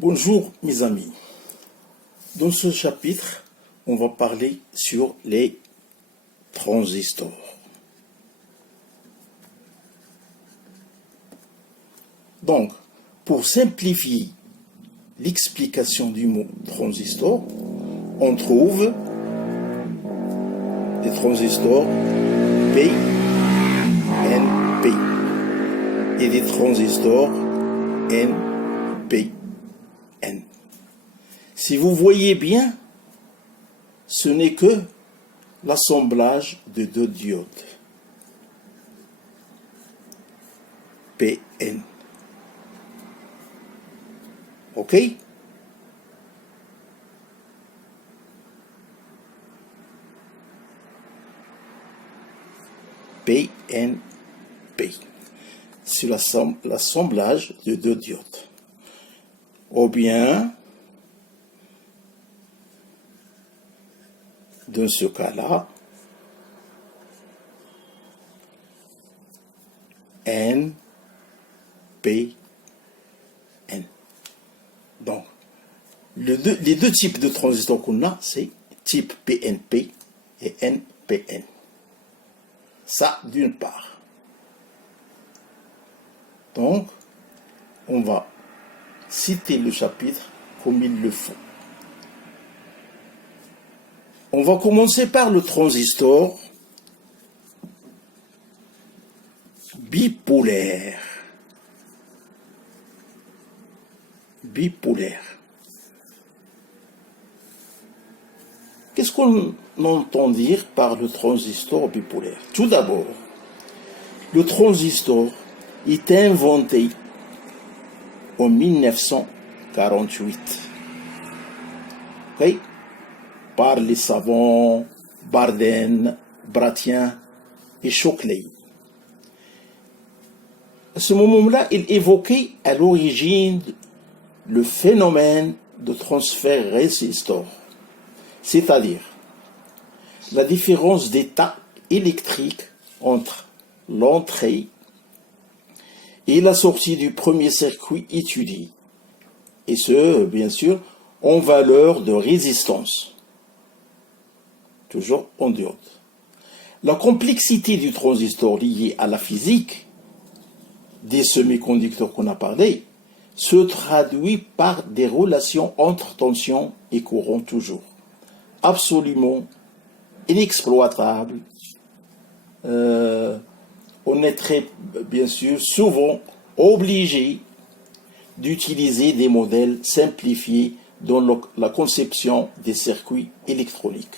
Bonjour mes amis. Dans ce chapitre, on va parler sur les transistors. Donc, pour simplifier l'explication du mot transistor, on trouve des transistors P, N, P et des transistors N, P, N. Si vous voyez bien, ce n'est que l'assemblage de deux diodes PN. OK? PNP. C'est l'assemblage de deux diodes. Ou bien, dans ce cas-là, N, P, N. Donc, les deux types de transistors qu'on a, c'est type PNP et NPN. Ça, d'une part. Donc, on va citer le chapitre comme il le faut. On va commencer par le transistor bipolaire. Bipolaire. Qu'est-ce qu'on entend dire par le transistor bipolaire? Tout d'abord, le transistor est inventé en 1948. Okay? Par les savants Barden, Bratien et Shockley. À ce moment-là, il évoquait à l'origine le phénomène de transfert résistor, c'est-à-dire la différence d'état électrique entre l'entrée et la sortie du premier circuit étudié, et ce, bien sûr, en valeur de résistance, toujours en diode. La complexité du transistor liée à la physique des semi-conducteurs qu'on a parlé se traduit par des relations entre tension et courant toujours absolument inexploitables. On est très, bien sûr, souvent obligé d'utiliser des modèles simplifiés dans la conception des circuits électroniques.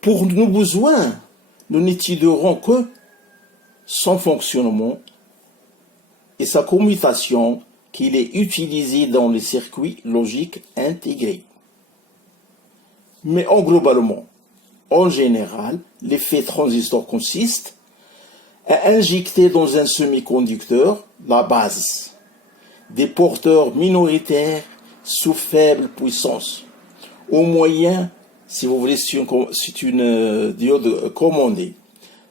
Pour nos besoins, nous n'étudierons que son fonctionnement et sa commutation qu'il est utilisé dans les circuits logiques intégrés. Mais globalement, en général, l'effet transistor consiste à injecter dans un semi-conducteur, la base, des porteurs minoritaires sous faible puissance, au moyen, si vous voulez, c'est une diode commandée,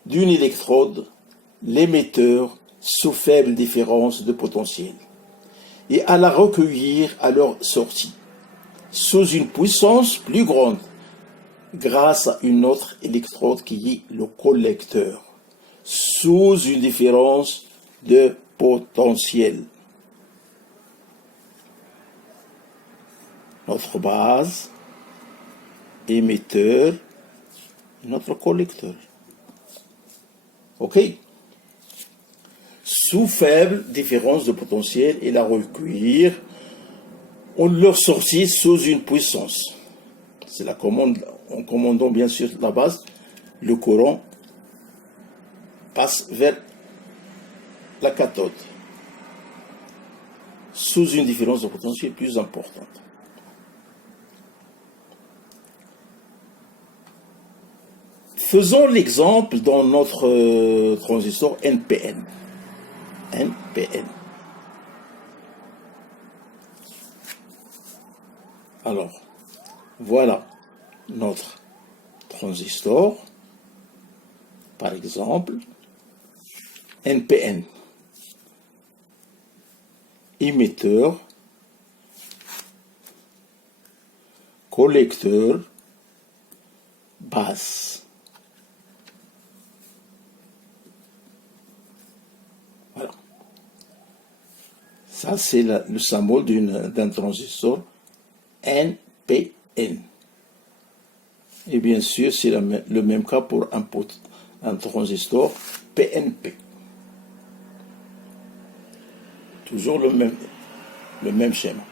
d'une électrode, l'émetteur sous faible différence de potentiel, et à la recueillir à leur sortie, sous une puissance plus grande, grâce à une autre électrode qui est le collecteur, sous une différence de potentiel. Notre base, émetteur, notre collecteur. OK? Sous faible différence de potentiel et la recueillir, on leur sortit sous une puissance. C'est la commande, en commandant bien sûr la base, le courant passe vers la cathode, sous une différence de potentiel plus importante. Faisons l'exemple dans notre transistor NPN. NPN. Alors, voilà notre transistor, par exemple, NPN. émetteur, collecteur, base. Voilà. Ça, c'est le symbole d'un transistor NPN. Et bien sûr, c'est le même cas pour un transistor PNP. Toujours le même schéma.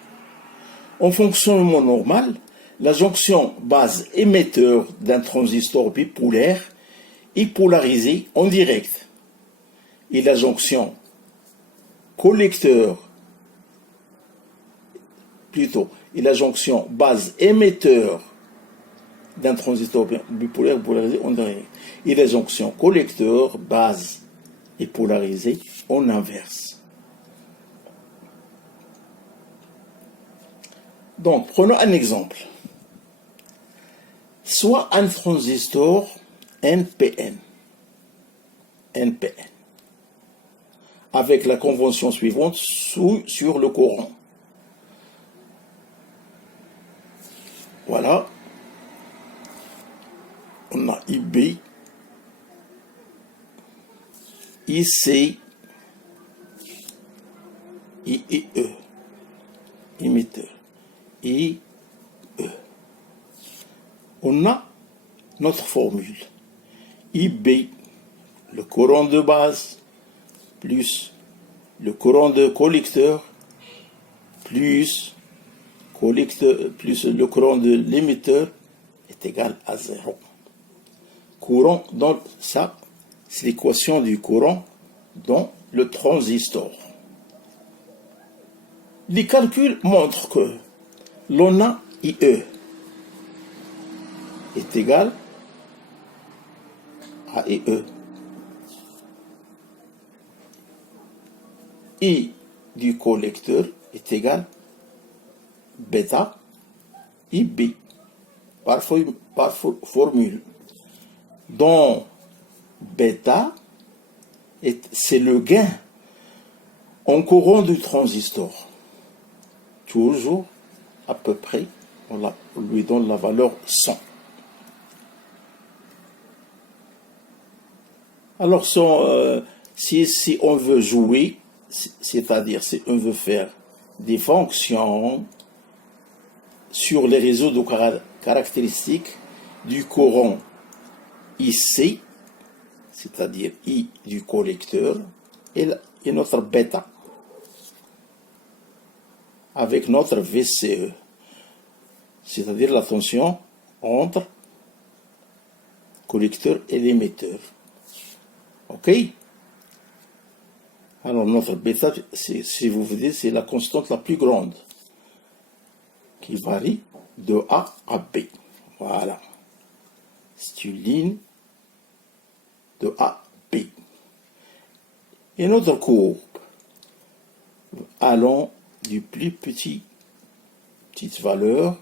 En fonctionnement normal, la jonction base émetteur d'un transistor bipolaire est polarisée en direct. Et la jonction collecteur, et la jonction base émetteur d'un transistor bipolaire polarisé en direct. Et la jonction collecteur base est polarisée en inverse. Donc, prenons un exemple. Soit un transistor NPN, avec la convention suivante sur le courant. Voilà. On a IB, IC, IE, émetteur, IE. On a notre formule. IB, le courant de base, plus le courant de collecteur, plus le courant de l'émetteur est égal à 0. Courant dans ça, c'est l'équation du courant dans le transistor. Les calculs montrent que l'ONA IE est égal à IE. I du collecteur est égal bêta IB par formule. Dont bêta, c'est le gain en courant du transistor. Toujours, à peu près, on lui donne la valeur 100. Alors, si on veut jouer, c'est-à-dire si on veut faire des fonctions sur les réseaux de caractéristiques du courant IC, c'est-à-dire I du collecteur, et notre bêta, avec notre VCE, c'est-à-dire la tension entre collecteur et l'émetteur. OK? Alors notre bêta, si vous voulez, c'est la constante la plus grande, qui varie de A à B. Voilà. C'est une ligne de A à B. Et notre courbe allant du plus petite valeur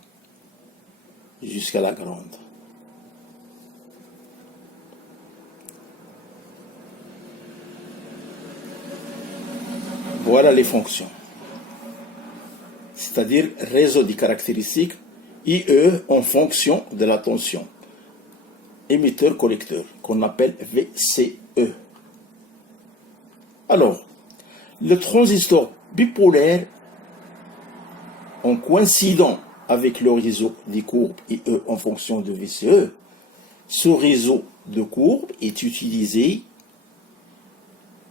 jusqu'à la grande. Voilà les fonctions. C'est-à-dire réseau des caractéristiques IE en fonction de la tension émetteur-collecteur, qu'on appelle VCE. Alors, le transistor bipolaire, en coïncidant avec le réseau des courbes IE en fonction de VCE, ce réseau de courbes est utilisé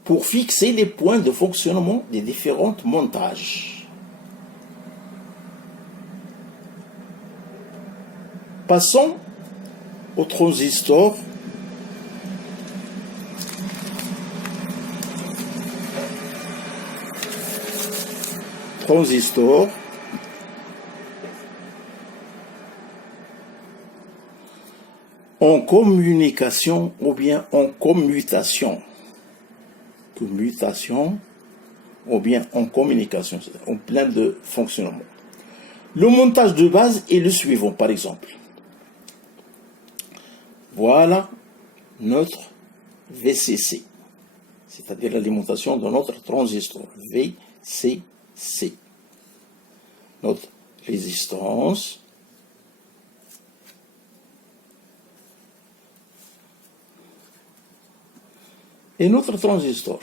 pour fixer les points de fonctionnement des différents montages. Passons au transistor en communication ou bien en commutation. Ou bien en communication, en plein de fonctionnement. Le montage de base est le suivant, par exemple. Voilà notre VCC, c'est-à-dire l'alimentation de notre transistor, VCC. C. Notre résistance et notre transistor.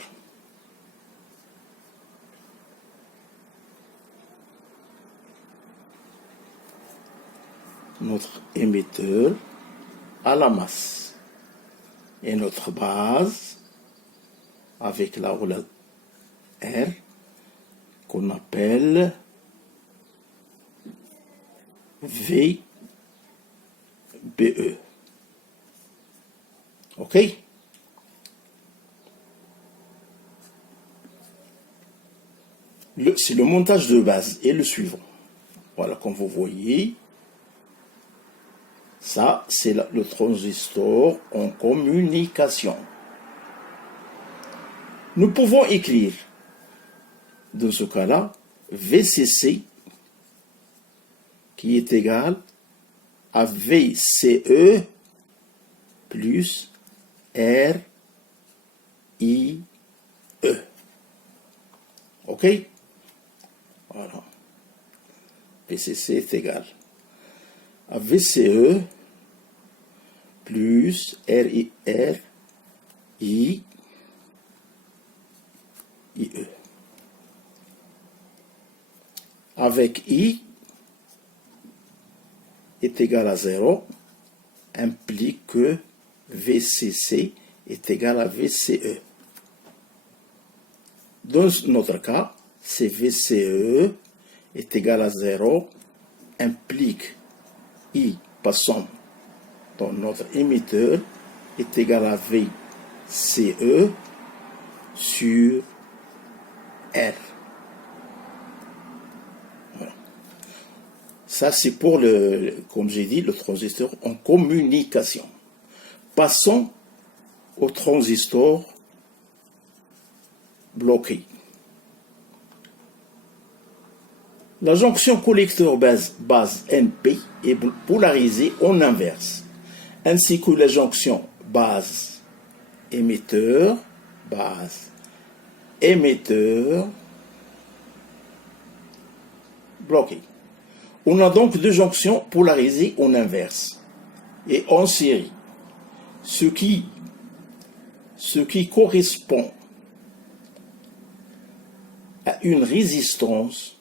Notre émetteur à la masse et notre base avec la roue R qu'on appelle VBE. OK? C'est le montage de base et le suivant. Voilà, comme vous voyez, ça, c'est le transistor en communication. Nous pouvons écrire, dans ce cas-là, VCC qui est égal à VCE plus RIE. OK? Voilà. VCC est égal à VCE plus RIE. Avec I est égal à 0 implique que VCC est égal à VCE. Dans notre cas, c'est VCE est égal à 0 implique I passant dans notre émetteur est égal à VCE sur R. Voilà. Ça, c'est pour comme j'ai dit, le transistor en communication. Passons au transistor bloqué. La jonction collecteur-base NP est polarisée en inverse, ainsi que la jonction base-émetteur, bloquée. On a donc deux jonctions polarisées en inverse et en série, ce qui correspond à une résistance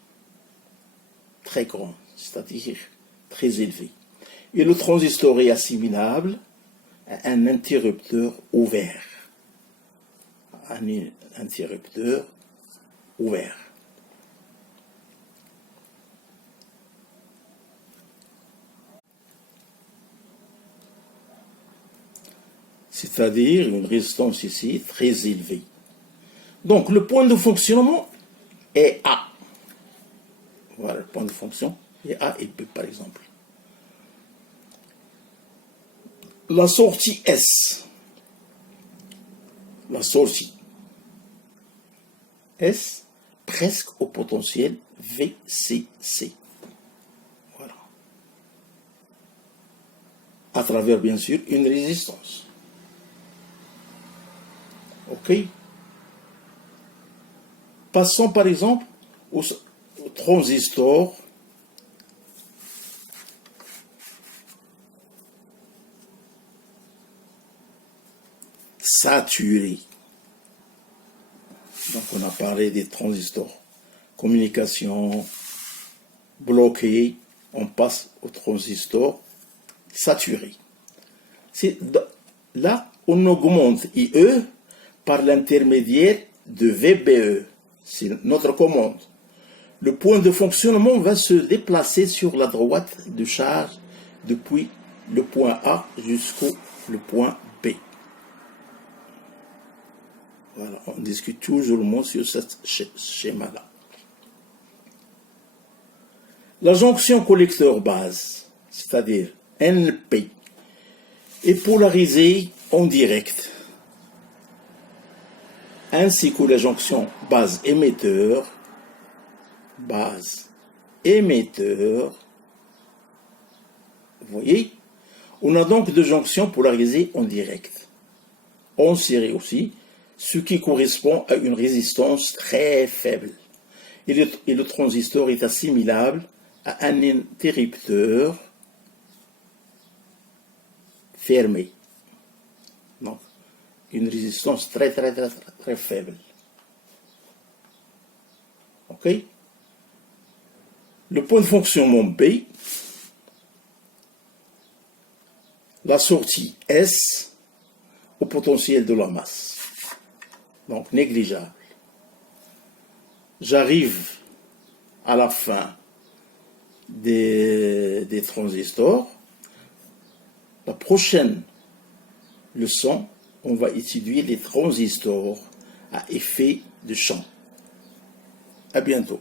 très grande, c'est-à-dire très élevée. Et le transistor est assimilable à un interrupteur ouvert. Un interrupteur ouvert. C'est-à-dire une résistance ici très élevée. Donc le point de fonctionnement est A. Voilà le point de fonction, et A et B par exemple. La sortie S. La sortie S presque au potentiel VCC. Voilà. À travers bien sûr une résistance. OK? Passons par exemple au transistor saturé. Donc on a parlé des transistors communication bloqué, on passe au transistor saturé. Là on augmente IE par l'intermédiaire de VBE. C'est notre commande. Le point de fonctionnement va se déplacer sur la droite de charge depuis le point A jusqu'au point B. Voilà, on discute toujours sur ce schéma-là. La jonction collecteur-base, c'est-à-dire NP, est polarisée en direct, ainsi que la jonction base-émetteur, vous voyez, on a donc deux jonctions polarisées en direct, en série aussi, ce qui correspond à une résistance très faible. et le transistor est assimilable à un interrupteur fermé. Donc, une résistance très faible. Ok? Le point de fonctionnement B, la sortie S au potentiel de la masse. Donc, négligeable. J'arrive à la fin des transistors. La prochaine leçon, on va étudier les transistors à effet de champ. À bientôt.